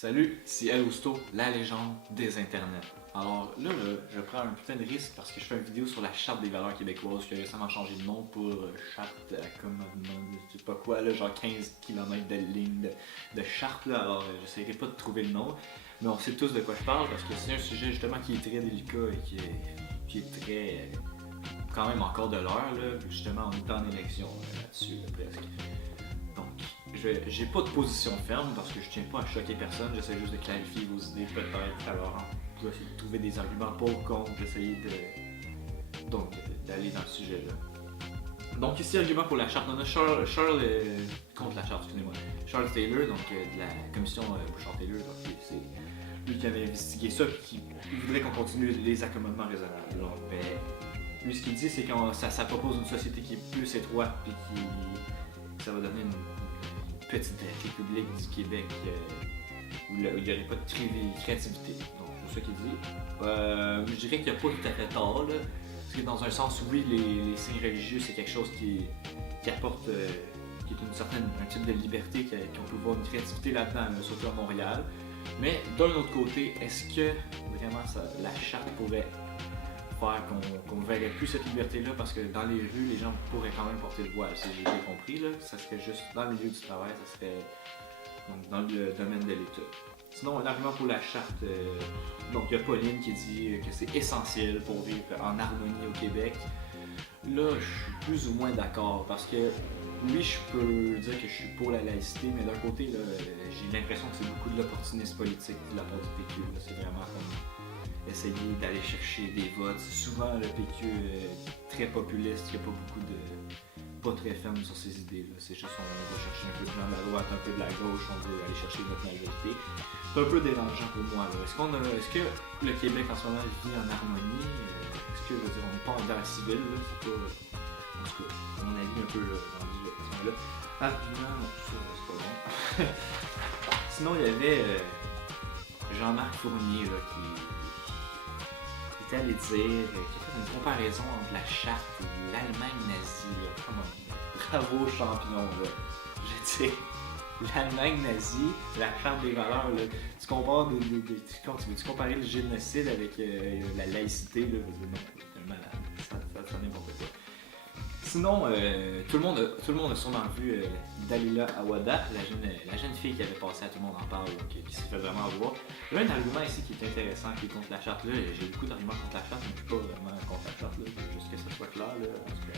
Salut, c'est El Ousto, la légende des internets. Alors là, je prends un putain de risque parce que je fais une vidéo sur la Charte des valeurs québécoises qui a récemment changé de nom pour Charte accommodement, je sais pas quoi, là, genre 15 km de ligne de charte. Là. Alors j'essaierai pas de trouver le nom, mais on sait tous de quoi je parle parce que c'est un sujet justement qui est très délicat et qui est très quand même encore de l'heure, là, justement on est en élection là-dessus là, presque. Donc, j'ai pas de position ferme parce que je tiens pas à choquer personne, j'essaie juste de clarifier vos idées peut-être. Alors, je vais essayer de trouver des arguments pour, contre, essayer d'aller dans le sujet là. Donc ici, argument pour la charte. On a Charles contre la charte, excusez-moi. Charles Taylor, donc de la commission Bouchard-Taylor, donc c'est lui qui avait investigué ça et qui voudrait qu'on continue les accommodements raisonnables. Donc, lui, ce qu'il dit, c'est que ça propose une société qui est plus étroite et qui ça va donner une petite république du Québec où il n'y aurait pas de créativité. Donc, c'est ça qu'il dit. Je dirais qu'il n'y a pas tout à fait tort, là. Parce que dans un sens, oui, les signes religieux, c'est quelque chose qui apporte qui est un type de liberté, qu'on peut voir une créativité là-dedans, surtout à Montréal. Mais d'un autre côté, est-ce que vraiment la charte pourrait faire qu'on ne verrait plus cette liberté-là? Parce que dans les rues, les gens pourraient quand même porter le voile, si j'ai bien compris. Là, ça serait juste dans le milieu du travail, ça serait donc, dans le domaine de l'État. Sinon, un argument pour la charte, donc il y a Pauline qui dit que c'est essentiel pour vivre en harmonie au Québec. Là, je suis plus ou moins d'accord parce que oui, je peux dire que je suis pour la laïcité, mais d'un côté, là, j'ai l'impression que c'est beaucoup de l'opportunisme politique de la part du PQ. C'est vraiment comme essayer d'aller chercher des votes. C'est souvent le PQ très populiste, il n'y a pas beaucoup de. Pas très ferme sur ses idées. C'est juste on va chercher un peu de gens de la droite, un peu de la gauche, on veut aller chercher notre majorité. C'est un peu dérangeant pour moi. Est-ce que le Québec en ce moment vit en harmonie? Est-ce que je veux dire on n'est pas en guerre civile? Là? C'est pas. En tout cas, à mon avis, un peu rendu à ce moment-là. Argument, tout ça, c'est pas bon. Sinon, il y avait Jean-Marc Fournier là, qui était allé dire, qui a fait une comparaison entre la charte et l'Allemagne nazie. Là. Bravo champion, là. Je dis, l'Allemagne nazie, la charte des valeurs, là, tu compares tu comparer le génocide avec la laïcité, là, non, c'est un malade, ça n'importe quoi. Sinon, tout le monde a sûrement vu Dalila Awada, la jeune fille qui avait passé à Tout le monde en parle, qui s'est fait vraiment avoir. Il y a un argument ici qui est intéressant, qui est contre la charte. Là, j'ai beaucoup d'arguments contre la charte, mais je ne suis pas vraiment contre la charte, là, juste que ça soit clair. Là, parce que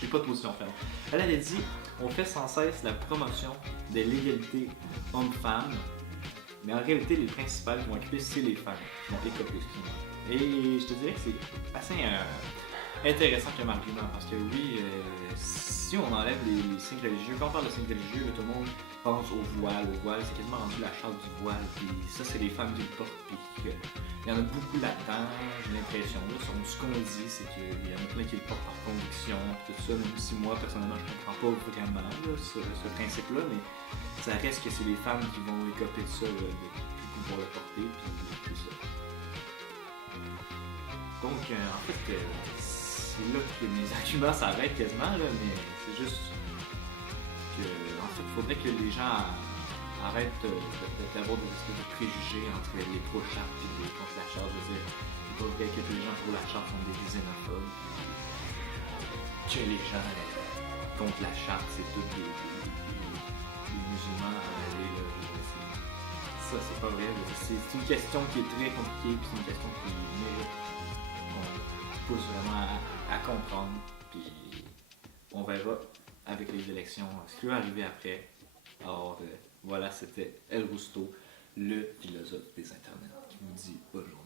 j'ai pas de position ferme. Elle avait dit on fait sans cesse la promotion de l'égalité homme-femme, mais en réalité, les principales qui vont occuper, c'est les femmes qui vont écoper. Et je te dirais que c'est assez intéressant comme argument parce que oui, si on enlève les signes religieux, quand on parle de signes religieux, là, tout le monde pense au voile. Au voile, c'est quasiment rendu la charte du voile. Puis ça, c'est les femmes qui le portent. Puis il y en a beaucoup là-dedans, j'ai l'impression. Là, ce qu'on dit, c'est qu'il y en a plein qui le portent par conviction. Tout ça, même si moi, personnellement, je ne comprends pas vraiment là, ce principe-là, mais ça reste que c'est les femmes qui vont écoper de ça, de pouvoir le porter. Puis tout ça. Donc, en fait, c'est là que mes arguments s'arrêtent quasiment, là, mais c'est juste que, en fait, il faudrait que les gens arrêtent d'avoir des espèces de préjugés entre les pro-chartes et les contre la charte. Je veux dire, il faudrait que les gens pour la charte sont des xénophobes, que les gens contre la charte, c'est tous des musulmans. Ça, c'est pas vrai. C'est une question qui est très compliquée, puis c'est une question qui mérite qu'on pousse vraiment à comprendre, puis on verra avec les élections ce qui va arriver après. Alors voilà, c'était El Rusto, le philosophe des internets, qui vous dit bonjour.